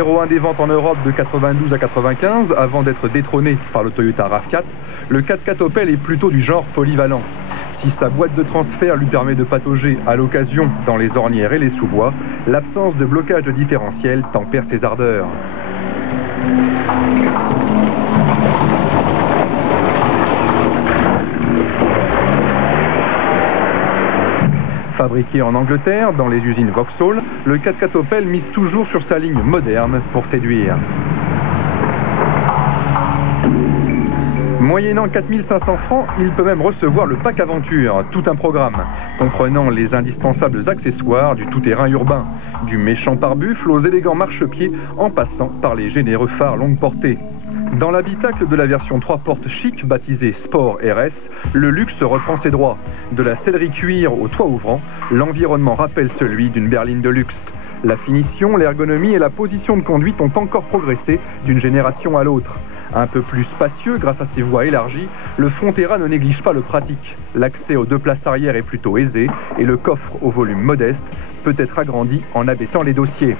numéro 1 des ventes en Europe de 92 à 95, avant d'être détrôné par le Toyota RAV4, le 4x4 Opel est plutôt du genre polyvalent. Si sa boîte de transfert lui permet de patauger à l'occasion dans les ornières et les sous-bois, l'absence de blocage de différentiel tempère ses ardeurs. Fabriqué en Angleterre, dans les usines Vauxhall, le 4x4 Opel mise toujours sur sa ligne moderne pour séduire. Moyennant 4 500 francs, il peut même recevoir le pack aventure, tout un programme, comprenant les indispensables accessoires du tout-terrain urbain, du méchant pare-buffle aux élégants marchepieds en passant par les généreux phares longue portée. Dans l'habitacle de la version 3 portes chic, baptisée Sport RS, le luxe reprend ses droits. De la sellerie cuir au toit ouvrant, l'environnement rappelle celui d'une berline de luxe. La finition, l'ergonomie et la position de conduite ont encore progressé d'une génération à l'autre. Un peu plus spacieux grâce à ses voies élargies, le Frontera ne néglige pas le pratique. L'accès aux 2 places arrière est plutôt aisé et le coffre au volume modeste peut être agrandi en abaissant les dossiers.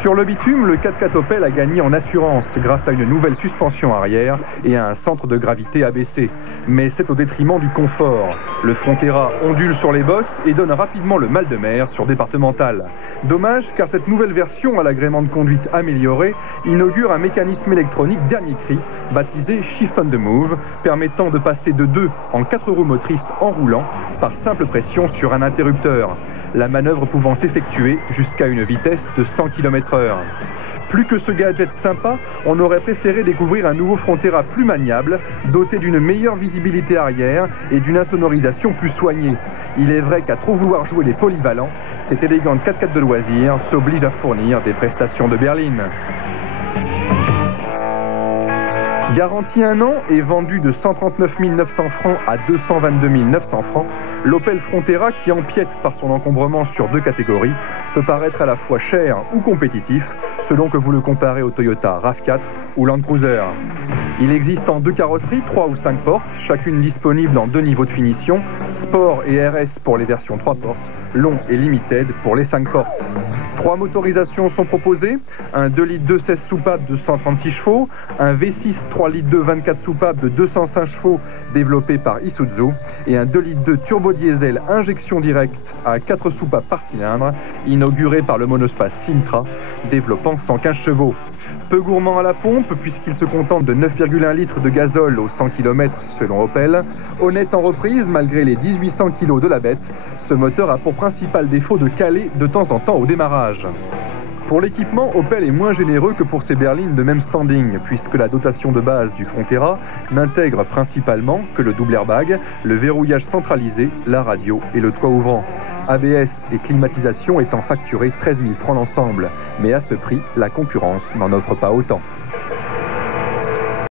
Sur le bitume, le 4x4 Opel a gagné en assurance grâce à une nouvelle suspension arrière et à un centre de gravité abaissé. Mais c'est au détriment du confort. Le Frontera ondule sur les bosses et donne rapidement le mal de mer sur départemental. Dommage car cette nouvelle version à l'agrément de conduite amélioré inaugure un mécanisme électronique dernier cri baptisé Shift on the Move, permettant de passer de 2 en 4 roues motrices en roulant par simple pression sur un interrupteur. La manœuvre pouvant s'effectuer jusqu'à une vitesse de 100 km/h. Plus que ce gadget sympa, on aurait préféré découvrir un nouveau Frontera plus maniable, doté d'une meilleure visibilité arrière et d'une insonorisation plus soignée. Il est vrai qu'à trop vouloir jouer les polyvalents, cette élégante 4x4 de loisirs s'oblige à fournir des prestations de berline. Garantie 1 an et vendu de 139 900 francs à 222 900 francs, l'Opel Frontera, qui empiète par son encombrement sur 2 catégories, peut paraître à la fois cher ou compétitif, selon que vous le comparez au Toyota RAV4 ou Land Cruiser. Il existe en 2 carrosseries, 3 ou 5 portes, chacune disponible en 2 niveaux de finition, Sport et RS pour les versions 3 portes, Long et Limited pour les 5 portes. 3 motorisations sont proposées, un 2 litres 2 16 soupapes de 136 chevaux, un V6 3 litres 2 24 soupapes de 205 chevaux développé par Isuzu et un 2 litres 2 turbo diesel injection directe à 4 soupapes par cylindre, inauguré par le monospace Sintra, développant 115 chevaux. Peu gourmand à la pompe puisqu'il se contente de 9,1 litres de gazole au 100 km selon Opel, honnête en reprise malgré les 1800 kg de la bête, ce moteur a pour principal défaut de caler de temps en temps au démarrage. Pour l'équipement, Opel est moins généreux que pour ses berlines de même standing, puisque la dotation de base du Frontera n'intègre principalement que le double airbag, le verrouillage centralisé, la radio et le toit ouvrant. ABS et climatisation étant facturés 13 000 francs l'ensemble, mais à ce prix, la concurrence n'en offre pas autant.